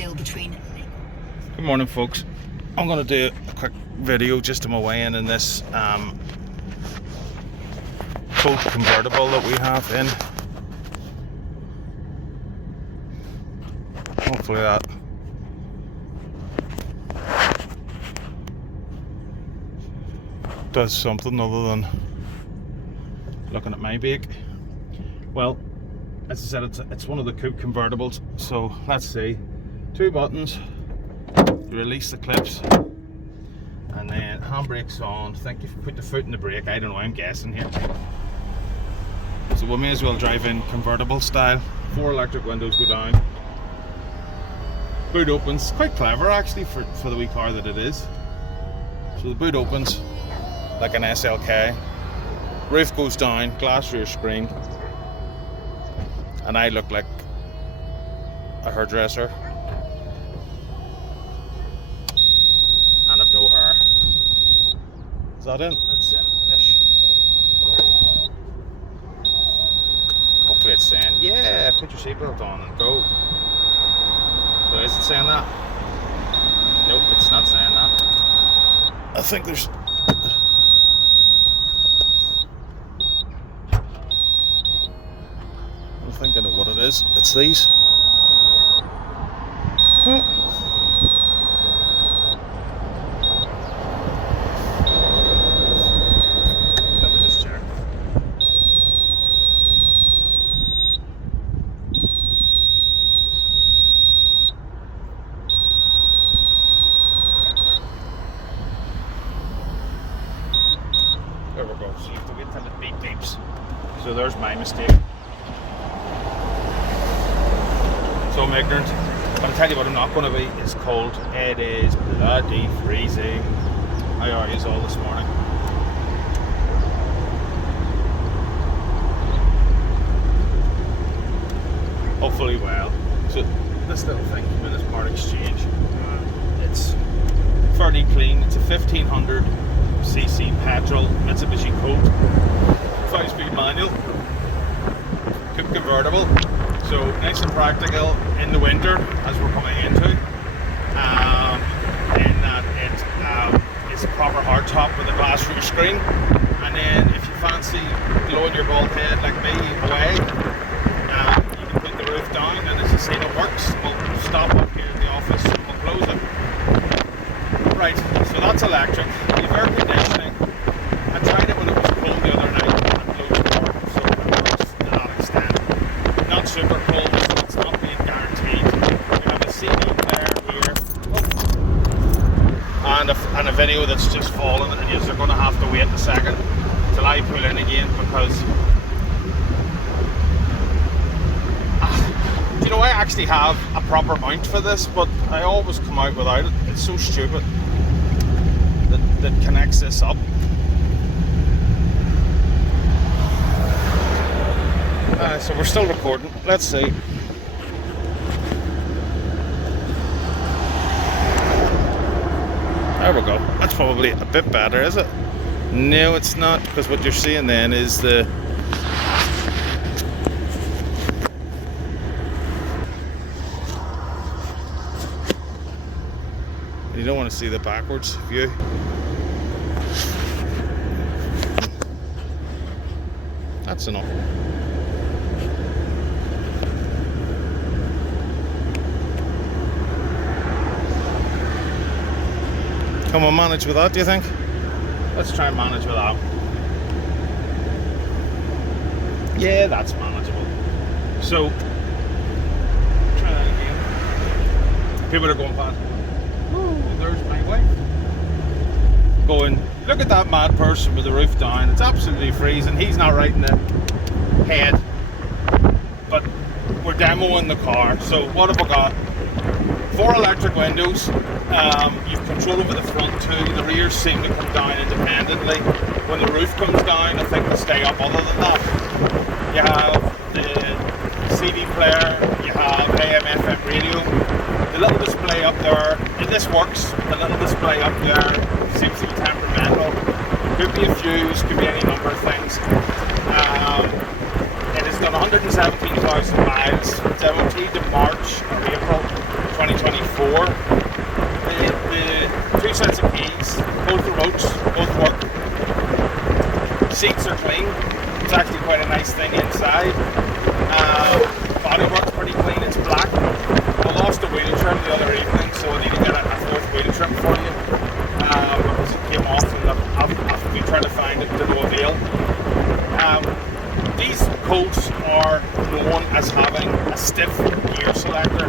still between. Good morning, folks. I'm going to do a quick video just on my way in this Coupe convertible that we have in. Hopefully that does something other than looking at my bike. Well, as I said, it's one of the Coupe convertibles, so let's see. 2 buttons, you release the clips, and then handbrake's on. I think if you put the foot in the brake, I don't know, I'm guessing here. So we may as well drive in convertible style. 4 electric windows go down. Boot opens, quite clever actually for the wee car that it is. So the boot opens like an SLK. Roof goes down, glass rear screen. And I look like a hairdresser. And I've no hair. Is that in? It's in-ish. Hopefully it's saying, yeah, put your seatbelt on and go. So is it saying that? Nope, it's not saying that. I think there's... I think I know what it is. It's these. Let me just check. There we go. So you have to wait till it beeps. So there's my mistake. So I'm ignorant, but I'll tell you what I'm not going to be. It's cold. It is bloody freezing. How are you all this morning? Hopefully well. So this little thing came in as part exchange. It's fairly clean. It's a 1500cc petrol Mitsubishi Colt 5-speed manual Coupe convertible. So nice and practical in the winter as we're coming into. In that it is a proper hardtop with a glass rear screen. And then if you fancy glowing your bald head like me away, you can put the roof down, and as you see it works. We'll stop up here in the office and we'll close it. Right, so that's electric. You have air conditioning. I tried it when it was cold the other night and blew the door, so it works to that extent. Not super cold, so it's not being guaranteed. We have a CD player here, and a video that's just fallen, and you're going to have to wait a second till I pull in again, because you know, I actually have a proper mount for this, but I always come out without it. It's so stupid that connects this up. So we're still recording. Let's see. There we go. That's probably a bit better, is it? No, it's not, because what you're seeing then is the... You don't want to see the backwards view. That's enough. Can we manage with that, do you think? Let's try and manage with that. Yeah, that's manageable. So, try that again. People are going past. Oh, there's my wife. Going, look at that mad person with the roof down. It's absolutely freezing. He's not right in the head. But we're demoing the car. So what have we got? 4 electric windows. You've control over the front too. The rears seem to come down independently. When the roof comes down, I think they stay up. Other than that, you have the CD player, you have AM, FM radio. The little display up there, and this works. The little display up there seems to be temperamental. Could be a fuse, could be any number of things. It has done 117,000 miles. It's MOT to March or April 2028. door. The 2 sets of keys, both remotes, both work. Seats are clean. It's actually quite a nice thing inside. Bodywork's pretty clean. It's black. I lost a wheel trim the other evening, so I need to get a fourth wheel trim for you because it came off, and I've been trying to find it to no avail. These Colts are known as having a stiff gear selector.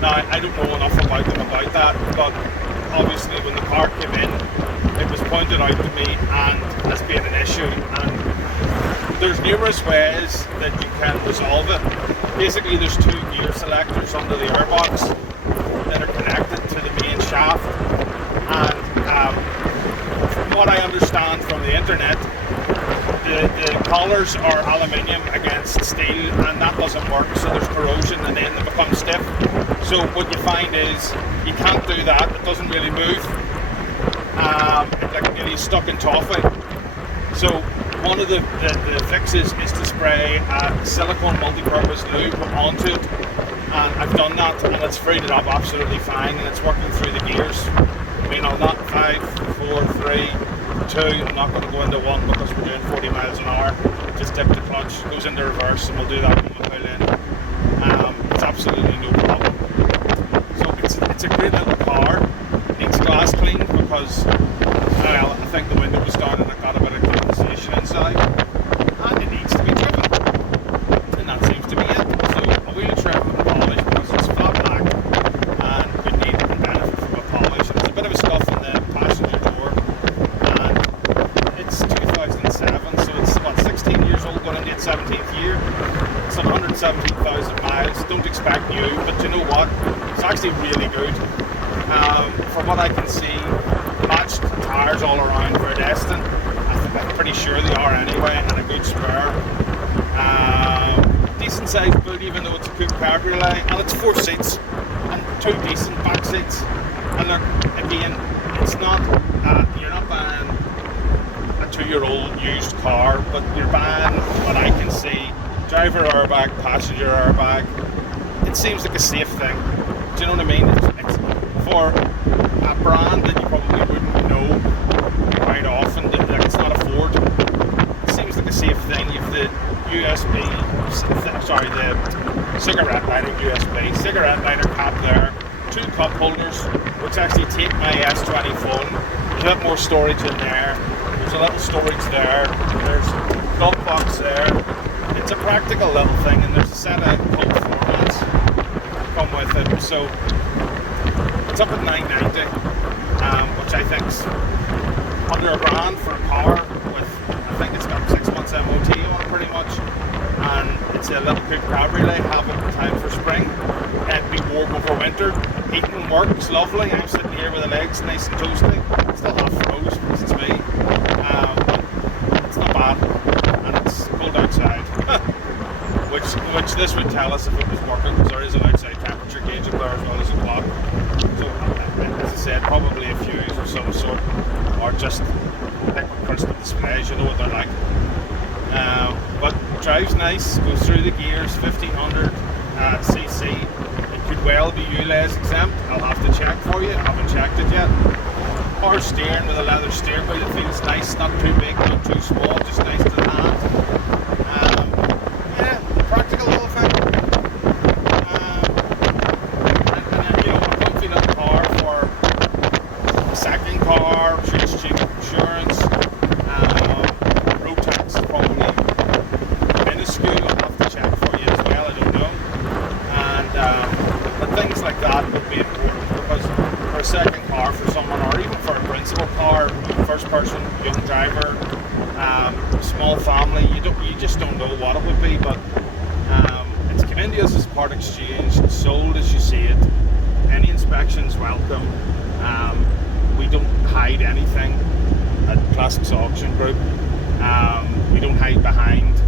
Now, I don't know enough about them about that, but obviously when the car came in, it was pointed out to me and as being an issue, and there's numerous ways that you can resolve it. Basically, there's 2 gear selectors under the airbox that are connected to the main shaft, and from what I understand from the internet, the collars are aluminium against steel, and that doesn't work, so there's corrosion and then they become stiff. So what you find is you can't do that, it doesn't really move, like you're stuck in toffee. So one of the fixes is to spray silicone multi-purpose lube onto it, and I've done that and it's freed it up absolutely fine, and it's working through the gears. I mean, I'm not 5, 4, 3, 2, I'm not going to go into 1 because we're doing 40 miles an hour. Just dip the clutch, goes into reverse, and we'll do that when we pull in. It's absolutely no problem. So it's a great little car. It needs glass cleaned because well, I think the window was down and it got a bit of condensation inside, and it needs to be driven, and that seems to be it. So a wheel trim and polish because it's flat black and would need and benefit from a polish. There's a bit of a scuff in the passenger door, and it's 2007, so it's what, 16 years old, going into its 17th year. It's 117,000 miles. Don't expect new, but you know what? It's actually really good. From what I can see, matched tires all around for a Destin. I'm pretty sure they are anyway, and a good spare. Decent sized boot, even though it's a Coupe Cabriolet, and it's 4 seats and 2 decent back seats. And look, again, it's not you're not buying a 2-year-old used car, but you're buying, what I can see, driver airbag, passenger airbag. It seems like a safe thing. Do you know what I mean? It's for a brand that you probably wouldn't know quite often, like it's not a Ford. It seems like a safe thing. You've the the cigarette lighter USB, cigarette lighter cap there, 2 cup holders, which actually take my S20 phone. There's a bit more storage in there. There's a little storage there. There's a glove box there. It's a practical little thing, and there's a set of Cope formats that come with it. So it's up at $990, which I think's under $1,000 for a car with, I think it's got 6 months MOT on it pretty much, and it's a little Coupe Cabriolet, have it in time for spring. It'd be warm over winter. Heating works lovely. I'm sitting here with the legs nice and toasty. Still half froze because it's me, but it's not bad, and it's cold outside. which this would tell us if it was working, because there is an outside temperature gauge up there as well as a clock. So as I said, probably a fuse of some sort, or just liquid crystal displays, you know what they're like. But drives nice, goes through the gears, 1500 cc. It could well be ULEZ exempt. I'll have to check for you, I haven't checked it yet. Power steering with a leather steering wheel. It feels nice, not too big, not too small, just nice to the hand. Yeah, practical little thing. And you know, a comfy little car for a second car, shoots cheap insurance. Road tax is probably minuscule. I'll have to check for you as well, I don't know. And but things like that would be important, because for a second car for someone, or even for a principal car, first person, young driver, small family, you just don't know what it would be. But it's come into us as part exchange, sold as you see it. Any inspections welcome. We don't hide anything at Classics Auction Group. We don't hide behind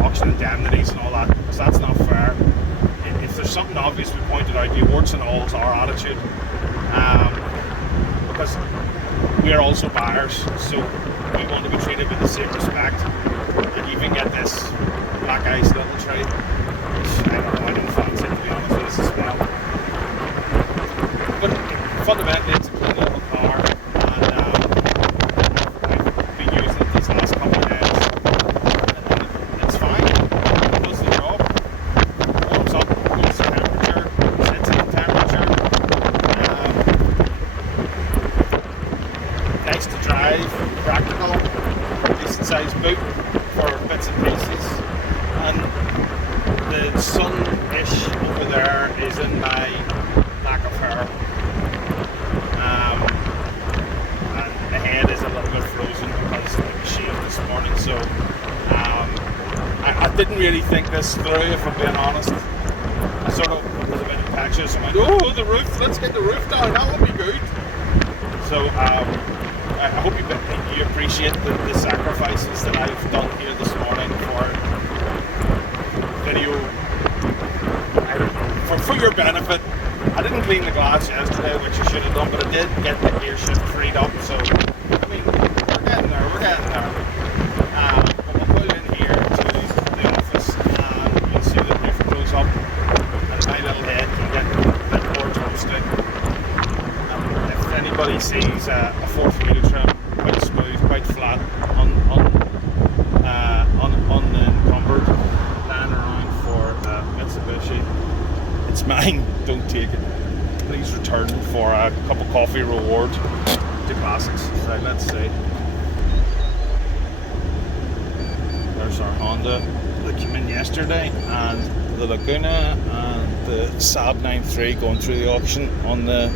auction indemnities and all that, because that's not fair. If there's something obvious, we point it out. The warts and alls our attitude, because we are also buyers, so we want to be treated with the same respect. And you even get this black ice little tree, which I don't know, I don't fancy it, to be honest with you, it's a smell. boot for bits and pieces, and the sun-ish over there is in my back of hair. And the head is a little bit frozen because of the shave this morning, so I didn't really think this through, if I'm being honest. I sort of was a bit infectious. I went, oh, the roof, let's get the roof down, that would be good. So I hope you appreciate the sacrifices that I've done here this morning for video, for your benefit. I didn't clean the glass yesterday, which I should have done, but I did get the gear shift freed up, so I mean, we're getting there. But we'll pull in here to the office and you'll see the roof close up and my little head can get a bit more drumstick. If anybody sees a fourth wheel trim, quite smooth, quite flat, unencumbered, laying around for Mitsubishi, it's mine, don't take it. Please return for a cup of coffee reward to classics. So let's see. There's our Honda that came in yesterday, and the Laguna and the Saab 9.3 going through the auction on the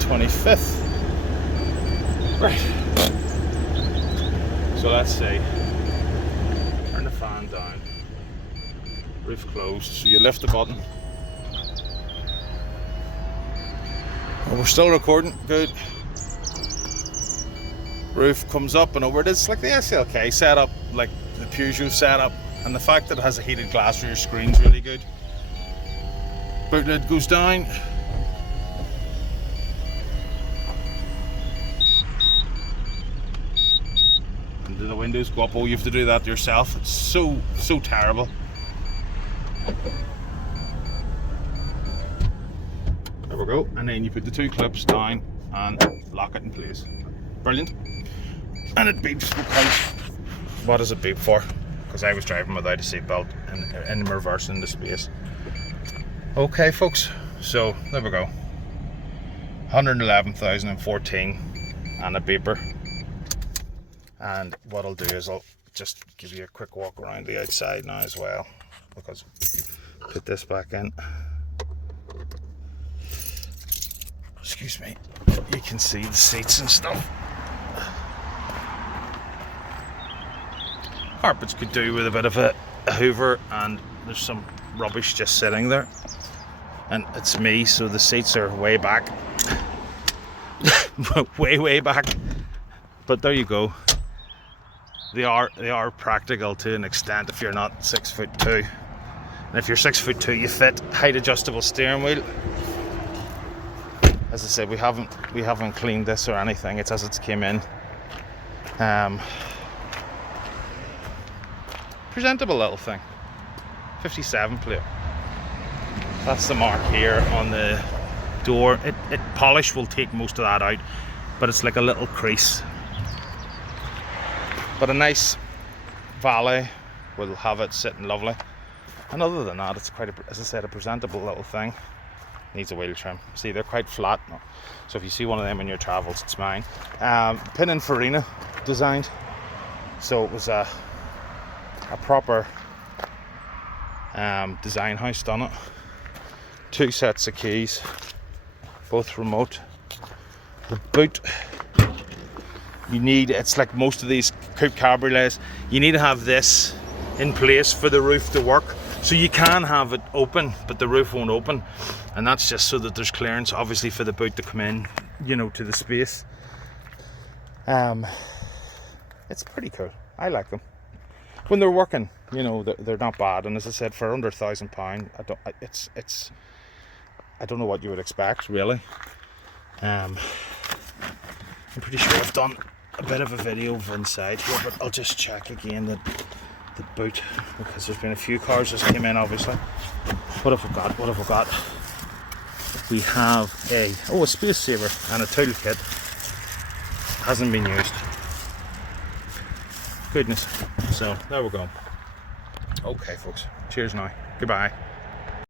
25th. Right. So let's see. Turn the fan down. Roof closed. So you lift the button. Oh, we're still recording. Good. Roof comes up and over. It's like the SLK setup, like the Peugeot setup, and the fact that it has a heated glass rear screen's really good. Boot lid goes down. And the windows go up. Oh, you have to do that yourself. It's so terrible. There we go, and then you put the two clips down and lock it in place. Brilliant. And it beeps because, what does it beep for? Because I was driving without a seatbelt and reversing into space. Okay folks, so there we go. 111,014 and a beeper. And what I'll do is I'll just give you a quick walk around the outside now as well, because put this back in. Excuse me, you can see the seats and stuff. Carpets could do with a bit of a hoover, and there's some rubbish just sitting there. And it's me, so the seats are way back. way back. But there you go. They are practical to an extent if you're not 6'2". And if you're 6'2", you fit height adjustable steering wheel. As I said, we haven't cleaned this or anything. It's as it's came in. Presentable little thing. 57 plate. That's the mark here on the door. It polish will take most of that out, but it's like a little crease. But a nice valet will have it sitting lovely. And other than that, it's quite as I said, a presentable little thing. Needs a wheel trim. See, they're quite flat, so if you see one of them in your travels, it's mine. Pininfarina designed, so it was a proper design house done it. 2 sets of keys, both remote. The boot, you need, it's like most of these Coupe Cabriolets, you need to have this in place for the roof to work. So you can have it open, but the roof won't open, and that's just so that there's clearance, obviously, for the boot to come in, you know, to the space. It's pretty cool. I like them when they're working. You know, they're not bad. And as I said, for under £1,000, I don't know what you would expect, really. I'm pretty sure I've done a bit of a video of inside here, but I'll just check again that the boot, because there's been a few cars that came in, obviously. What have we got? We have a space saver and a tool kit. Hasn't been used. Goodness. So there we go. Okay folks, cheers now, goodbye.